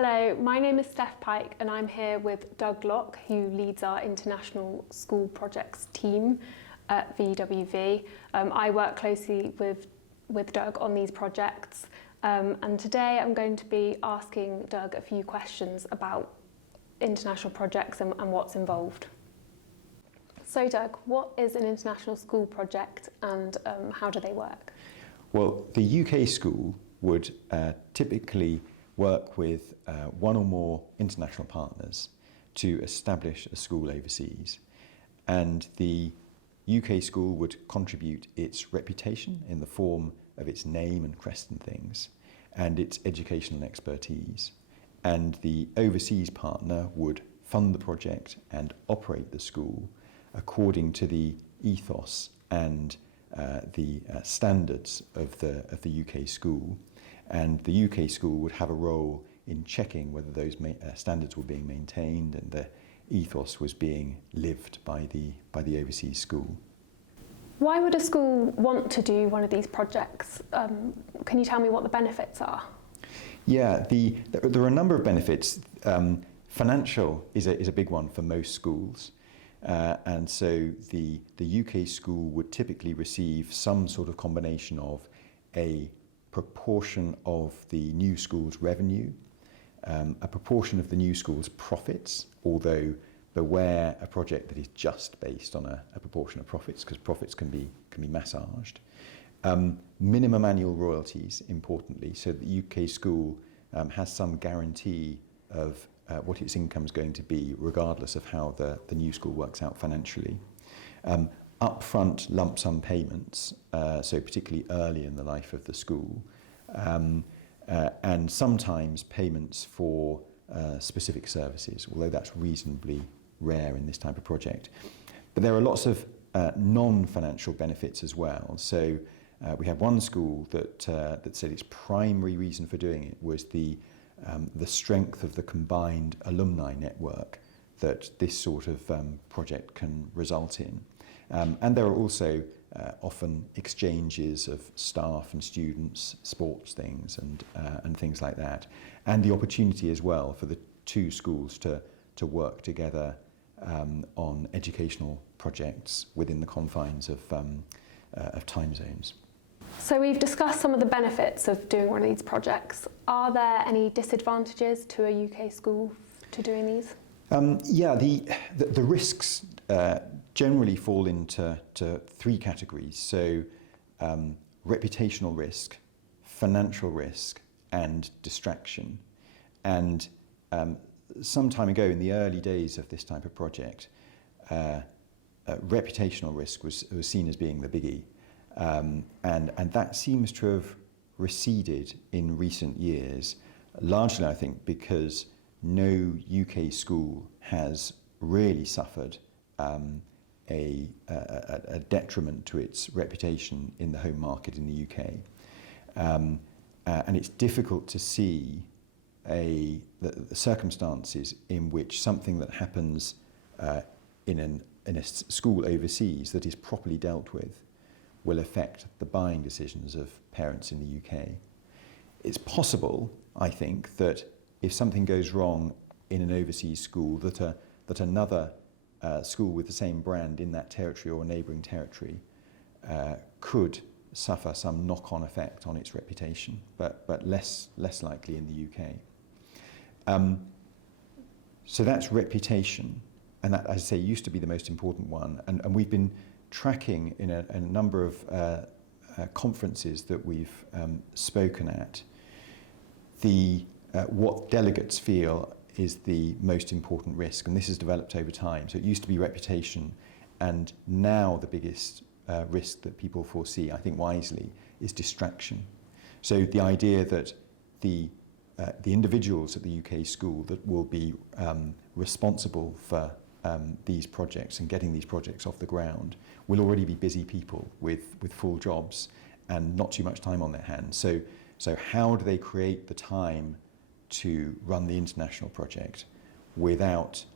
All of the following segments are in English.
Hello, my name is Steph Pike and I'm here with Doug Locke, who leads our international school projects team at VWV. I work closely with Doug on these projects, and today I'm going to be asking Doug a few questions about international projects and what's involved. So Doug, what is an international school project and how do they work? Well, the UK school would typically work with one or more international partners to establish a school overseas, and the UK school would contribute its reputation in the form of its name and crest and things, and its educational expertise, and the overseas partner would fund the project and operate the school according to the ethos and the standards of the UK school. And the UK school would have a role in checking whether those standards were being maintained and the ethos was being lived by the overseas school. Why would a school want to do one of these projects? Can you tell me what the benefits are? Yeah, there are a number of benefits. Financial is a big one for most schools. And so the UK school would typically receive some sort of combination of a proportion of the new school's revenue, a proportion of the new school's profits, although beware a project that is just based on a proportion of profits, because profits can be massaged. Minimum annual royalties, importantly, so the UK school has some guarantee of what its income is going to be, regardless of how the new school works out financially. Upfront lump sum payments, so particularly early in the life of the school, and sometimes payments for specific services, although that's reasonably rare in this type of project. But there are lots of non-financial benefits as well. So we had one school that said its primary reason for doing it was the strength of the combined alumni network that this sort of project can result in. And there are also often exchanges of staff and students, sports things and things like that. And the opportunity as well for the two schools to work together on educational projects within the confines of time zones. So we've discussed some of the benefits of doing one of these projects. Are there any disadvantages to a UK school to doing these? Yeah, the risks generally fall into three categories. So reputational risk, financial risk, and distraction. And some time ago, in the early days of this type of project, reputational risk was seen as being the biggie. And that seems to have receded in recent years, largely, I think, because no UK school has really suffered a detriment to its reputation in the home market in the UK. And it's difficult to see the circumstances in which something that happens in a school overseas that is properly dealt with will affect the buying decisions of parents in the UK. It's possible, I think, that if something goes wrong in an overseas school, that another school with the same brand in that territory or neighbouring territory could suffer some knock-on effect on its reputation, but less likely in the UK. So that's reputation, and that, as I say, used to be the most important one, and we've been tracking in a number of conferences that we've spoken at what delegates feel is the most important risk, and this has developed over time. So it used to be reputation, and now the biggest risk that people foresee, I think wisely, is distraction. So the idea that the individuals at the UK school that will be responsible for these projects and getting these projects off the ground will already be busy people with full jobs and not too much time on their hands. So how do they create the time to run the international project without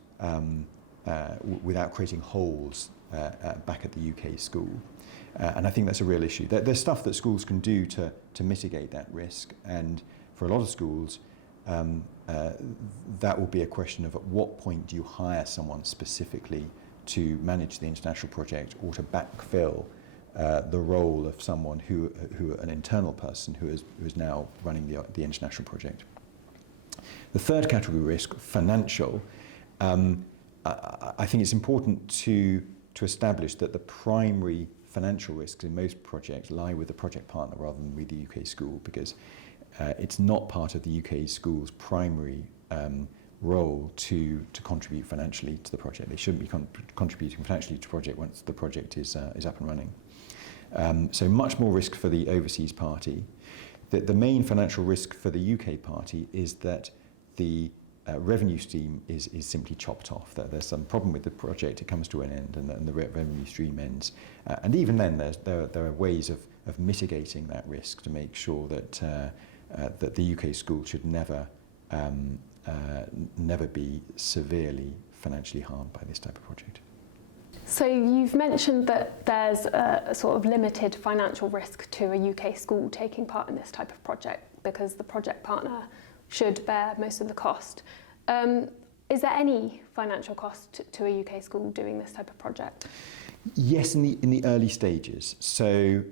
creating holes back at the UK school? And I think that's a real issue. There's stuff that schools can do to mitigate that risk, and for a lot of schools, that will be a question of at what point do you hire someone specifically to manage the international project or to backfill the role of someone who an internal person who is now running the international project. The third category risk, financial, I think it's important to establish that the primary financial risks in most projects lie with the project partner rather than with the UK school, because it's not part of the UK school's primary role to contribute financially to the project. They shouldn't be contributing financially to the project once the project is up and running. So much more risk for the overseas party. The main financial risk for the UK party is that the revenue stream is simply chopped off. That there's some problem with the project, it comes to an end, and the revenue stream ends. And even then, there are ways of mitigating that risk to make sure that that the UK school should never be severely financially harmed by this type of project. So you've mentioned that there's a sort of limited financial risk to a UK school taking part in this type of project because the project partner should bear most of the cost. Is there any financial cost to a UK school doing this type of project? Yes, in the early stages. So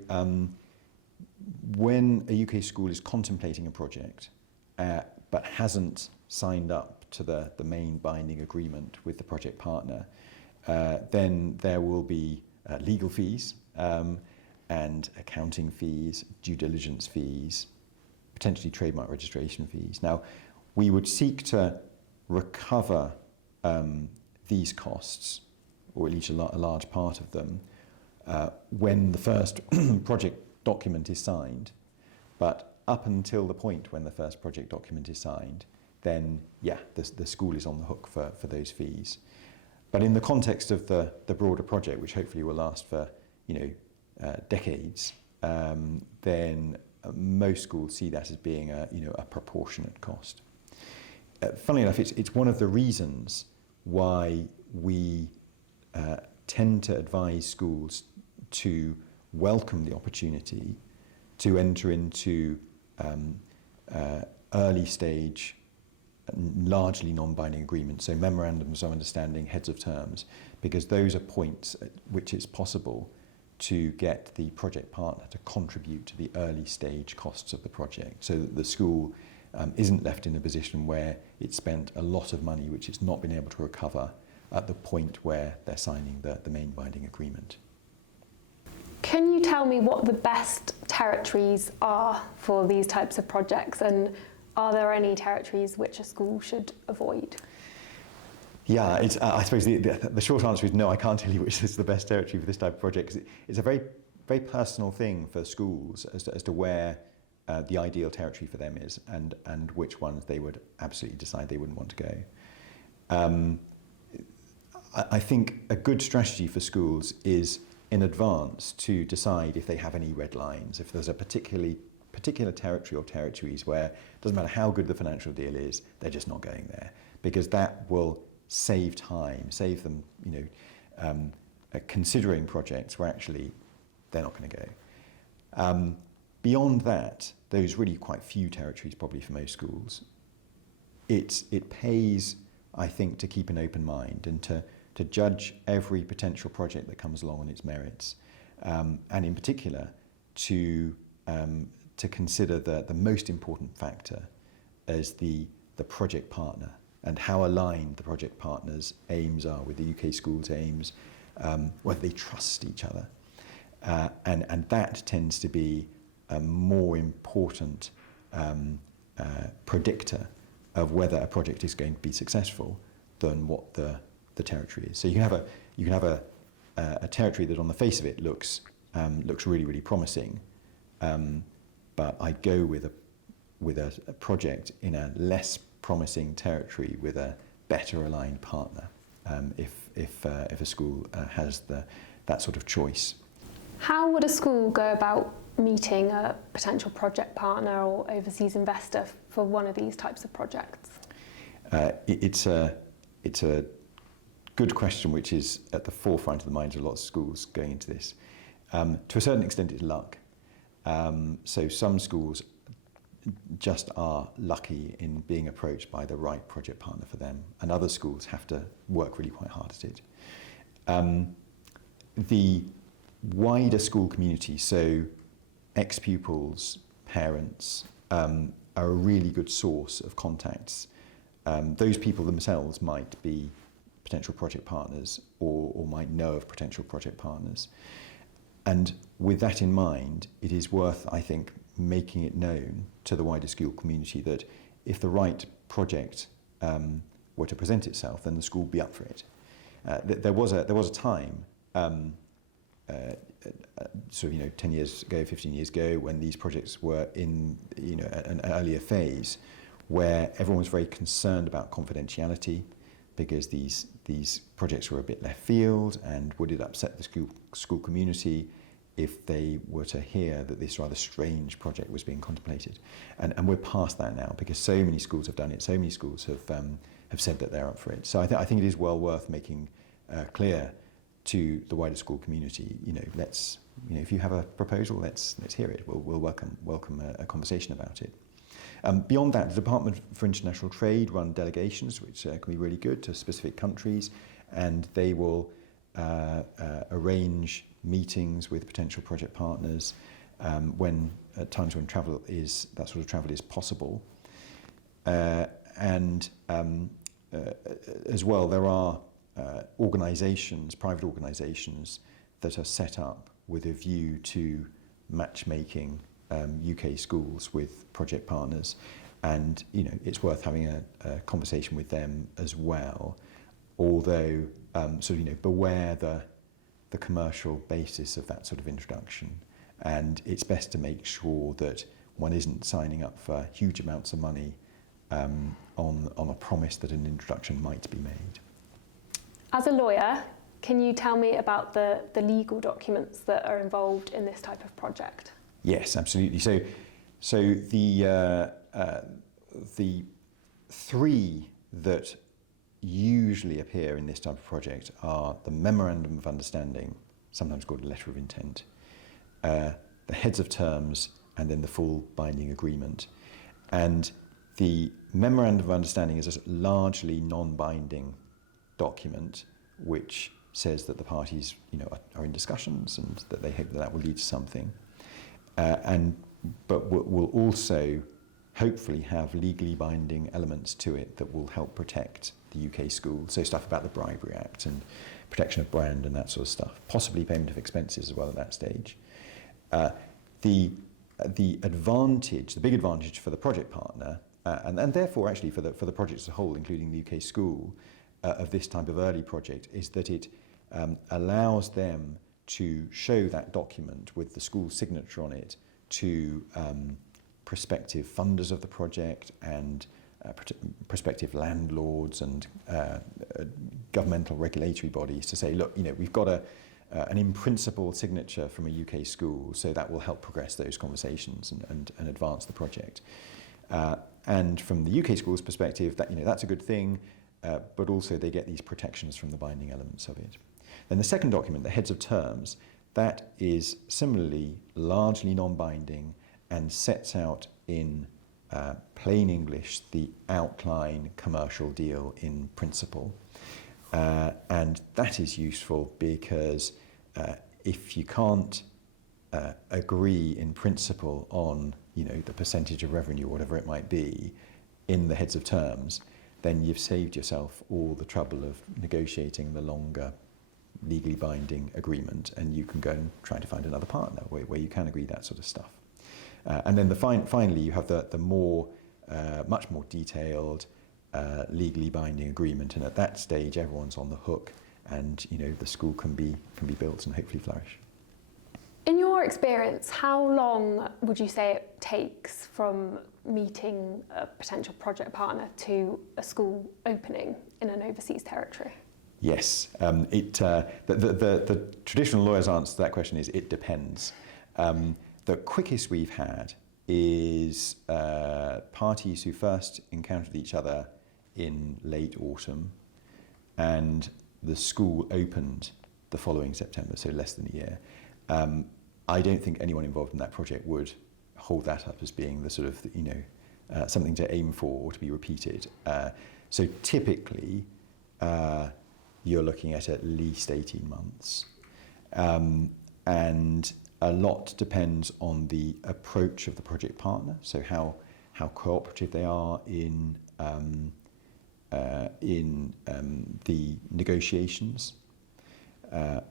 when a UK school is contemplating a project but hasn't signed up to the main binding agreement with the project partner, then there will be legal fees and accounting fees, due diligence fees, potentially trademark registration fees. Now, we would seek to recover these costs, or at least a large part of them, when the first project document is signed. But up until the point when the first project document is signed, then yeah, the school is on the hook for those fees. But in the context of the broader project, which hopefully will last for decades, then most schools see that as being a proportionate cost. Funnily enough, it's one of the reasons why we tend to advise schools to welcome the opportunity to enter into early stage, largely non-binding agreements, so memorandums of understanding, heads of terms, because those are points at which it's possible to get the project partner to contribute to the early stage costs of the project, so that the school isn't left in a position where it's spent a lot of money which it's not been able to recover at the point where they're signing the main binding agreement. Can you tell me what the best territories are for these types of projects, and are there any territories which a school should avoid? Yeah, I suppose the short answer is no, I can't tell you which is the best territory for this type of project, because it's a very, very personal thing for schools as to where the ideal territory for them is, and which ones they would absolutely decide they wouldn't want to go. I think a good strategy for schools is in advance to decide if they have any red lines, if there's a particular territory or territories where it doesn't matter how good the financial deal is, they're just not going there, because that will save time, save them, considering projects where actually they're not going to go. Beyond that, those really quite few territories probably for most schools, it pays, I think, to keep an open mind and to judge every potential project that comes along on its merits, and in particular to consider the most important factor as the project partner and how aligned the project partner's aims are with the UK school's aims, whether they trust each other. And that tends to be a more important predictor of whether a project is going to be successful than what the territory is. So you can have a territory that on the face of it looks really, really promising, but I'd go with a project in a less promising territory with a better aligned partner, if a school has that sort of choice. How would a school go about meeting a potential project partner or overseas investor for one of these types of projects? It's a good question, which is at the forefront of the minds of lots of schools going into this. To a certain extent, it's luck. So some schools just are lucky in being approached by the right project partner for them, and other schools have to work really quite hard at it. The wider school community, so ex-pupils, parents, are a really good source of contacts. Those people themselves might be potential project partners or might know of potential project partners. And with that in mind, it is worth, I think, making it known to the wider school community that if the right project were to present itself, then the school would be up for it. There was a time, sort of 10 years ago, 15 years ago, when these projects were in an earlier phase, where everyone was very concerned about confidentiality, because these projects were a bit left field, and would it upset the school community if they were to hear that this rather strange project was being contemplated. And we're past that now, because so many schools have done it, so many schools have said that they're up for it. So I think it is well worth making clear to the wider school community, if you have a proposal, let's hear it. We'll welcome a conversation about it. Beyond that, the Department for International Trade run delegations, which can be really good, to specific countries, and they will arrange meetings with potential project partners at times when that sort of travel is possible. And as well, there are private organisations that are set up with a view to matchmaking UK schools with project partners, and it's worth having a conversation with them as well. Although, beware the commercial basis of that sort of introduction, and it's best to make sure that one isn't signing up for huge amounts of money on a promise that an introduction might be made. As a lawyer, can you tell me about the legal documents that are involved in this type of project? Yes, absolutely. So the three that usually appear in this type of project are the Memorandum of Understanding, sometimes called a Letter of Intent, the Heads of Terms, and then the full binding agreement. And the Memorandum of Understanding is a largely non-binding document which says that the parties are in discussions and that they hope that will lead to something. But will also hopefully have legally binding elements to it that will help protect the UK school. So stuff about the Bribery Act and protection of brand and that sort of stuff. Possibly payment of expenses as well at that stage. The big advantage for the project partner, and therefore actually for the project as a whole, including the UK school, of this type of early project, is that it allows them to show that document with the school's signature on it to prospective funders of the project and prospective landlords and governmental regulatory bodies, to say, look, we've got an in-principle signature from a UK school, so that will help progress those conversations and advance the project. And from the UK school's perspective, that's a good thing, but also they get these protections from the binding elements of it. Then the second document, the Heads of Terms, that is similarly largely non-binding and sets out in plain English the outline commercial deal in principle. And that is useful because if you can't agree in principle on the percentage of revenue, whatever it might be, in the Heads of Terms, then you've saved yourself all the trouble of negotiating the longer legally binding agreement, and you can go and try to find another partner where you can agree that sort of stuff. And then finally, you have the more, much more detailed legally binding agreement, and at that stage, everyone's on the hook, and the school can be built and hopefully flourish. In your experience, how long would you say it takes from meeting a potential project partner to a school opening in an overseas territory? Yes, the traditional lawyer's answer to that question is it depends. The quickest we've had is parties who first encountered each other in late autumn, and the school opened the following September, so less than a year. I don't think anyone involved in that project would hold that up as being the sort of, something to aim for or to be repeated. So typically, you're looking at least 18 months. And a lot depends on the approach of the project partner, so how cooperative they are in the negotiations,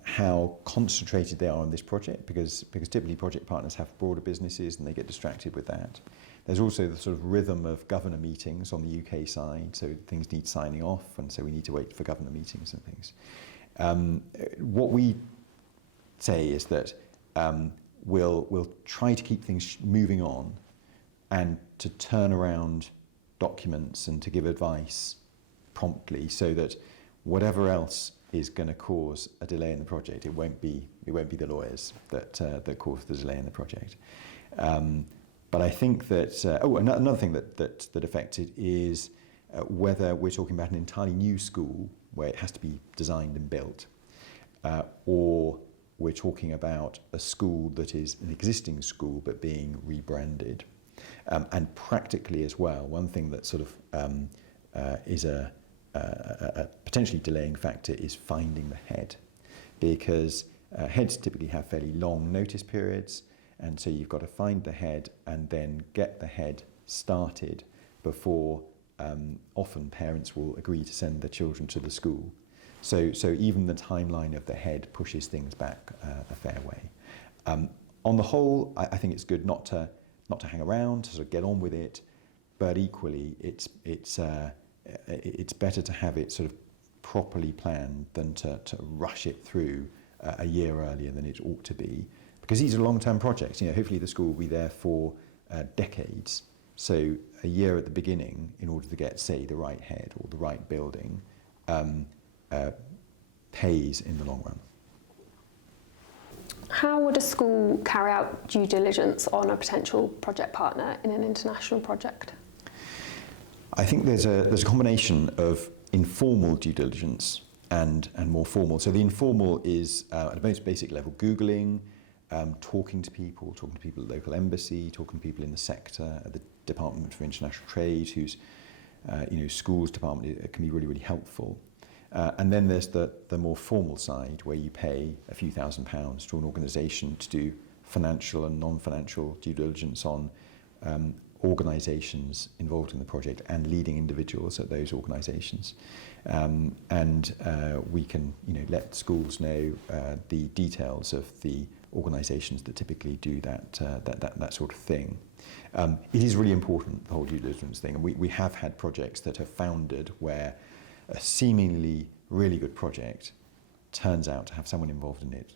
how concentrated they are on this project, because typically project partners have broader businesses and they get distracted with that. There's also the sort of rhythm of governor meetings on the UK side, so things need signing off, and so we need to wait for governor meetings and things. What we say is that we'll try to keep things moving on and to turn around documents and to give advice promptly, so that whatever else is going to cause a delay in the project, it won't be the lawyers that cause the delay in the project. But I think that another thing that affected is whether we're talking about an entirely new school where it has to be designed and built, or we're talking about a school that is an existing school but being rebranded. And practically as well, one thing that sort of is a potentially delaying factor is finding the head, because heads typically have fairly long notice periods, and so you've got to find the head and then get the head started before often parents will agree to send their children to the school. So even the timeline of the head pushes things back a fair way. On the whole, I think it's good not to hang around, to sort of get on with it, but equally it's better to have it sort of properly planned than to rush it through a year earlier than it ought to be, because these are long-term projects. Hopefully the school will be there for decades. So a year at the beginning, in order to get, say, the right head or the right building, pays in the long run. How would a school carry out due diligence on a potential project partner in an international project? I think there's a combination of informal due diligence and more formal. So the informal is at a most basic level, Googling, talking to people at the local embassy, talking to people in the sector, at the Department for International Trade, whose schools department can be really, really helpful. And then there's the more formal side, where you pay a few £1,000s to an organisation to do financial and non-financial due diligence on organisations involved in the project and leading individuals at those organisations. And we can let schools know the details of the organisations that typically do that sort of thing. It is really important, the whole due diligence thing, and we have had projects that have foundered where a seemingly really good project turns out to have someone involved in it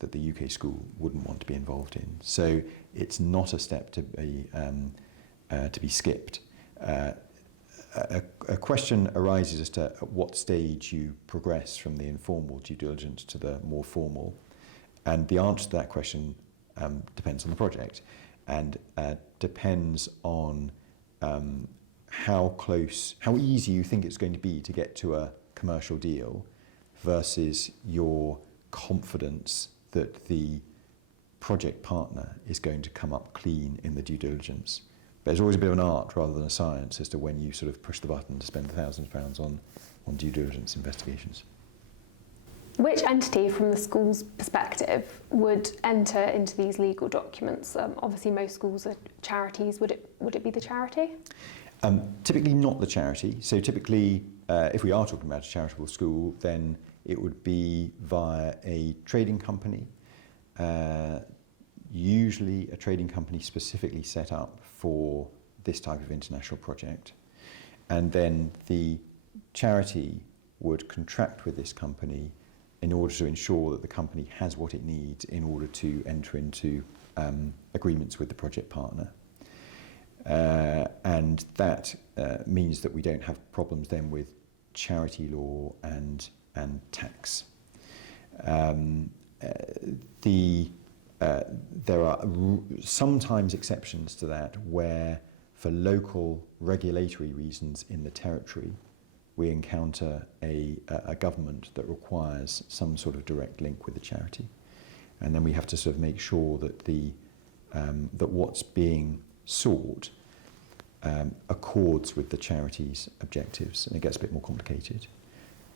that the UK school wouldn't want to be involved in. So it's not a step to be skipped. A question arises as to at what stage you progress from the informal due diligence to the more formal, and the answer to that question depends on the project, and depends on how easy you think it's going to be to get to a commercial deal versus your confidence that the project partner is going to come up clean in the due diligence. But there's always a bit of an art rather than a science as to when you sort of push the button to spend £1,000 on due diligence investigations. Which entity, from the school's perspective, would enter into these legal documents? Obviously, most schools are charities. Would it be the charity? Typically not the charity. So typically, if we are talking about a charitable school, then it would be via a trading company, usually a trading company specifically set up for this type of international project. And then the charity would contract with this company in order to ensure that the company has what it needs in order to enter into agreements with the project partner. And that means that we don't have problems then with charity law and tax. There are sometimes exceptions to that where, for local regulatory reasons in the territory, we encounter a government that requires some sort of direct link with the charity. And then we have to sort of make sure that the that what's being sought accords with the charity's objectives, and it gets a bit more complicated.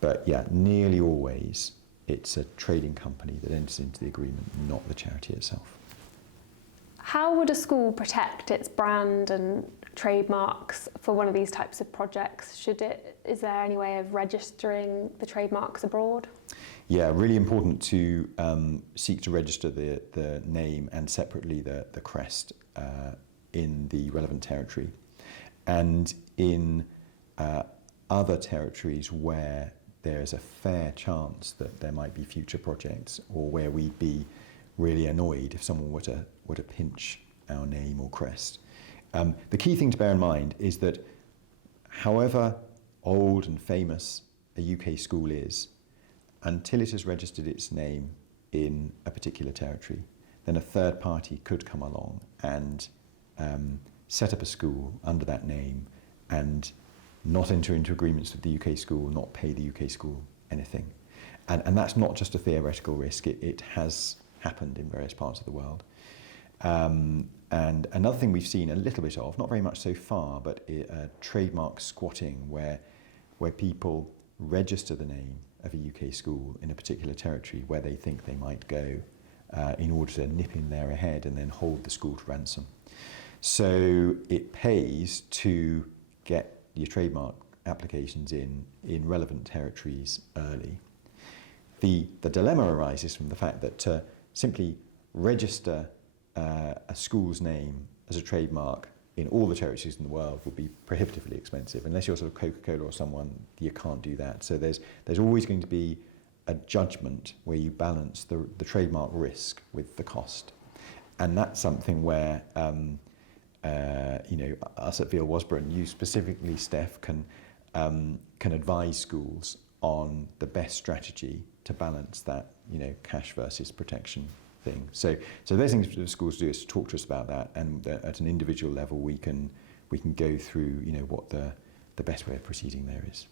But yeah, nearly always it's a trading company that enters into the agreement, not the charity itself. How would a school protect its brand and trademarks for one of these types of projects? Is there any way of registering the trademarks abroad? Yeah, really important to seek to register the name and separately the crest in the relevant territory. And in other territories where there is a fair chance that there might be future projects, or where we'd be really annoyed if someone were to pinch our name or crest. The key thing to bear in mind is that however old and famous a UK school is, until it has registered its name in a particular territory, then a third party could come along and set up a school under that name and not enter into agreements with the UK school, not pay the UK school anything. And that's not just a theoretical risk, it has happened in various parts of the world. And another thing we've seen a little bit of, not very much so far, but trademark squatting, where people register the name of a UK school in a particular territory where they think they might go in order to nip in there ahead and then hold the school to ransom. So it pays to get your trademark applications in relevant territories early. The dilemma arises from the fact that to simply register a school's name as a trademark in all the territories in the world would be prohibitively expensive. Unless you're sort of Coca-Cola or someone, you can't do that. So there's always going to be a judgment where you balance the trademark risk with the cost. And that's something where us at VL Wasborough, you specifically, Steph, can advise schools on the best strategy to balance that, cash versus protection thing. So those things that schools do is to talk to us about that, and at an individual level we can go through, what the best way of proceeding there is.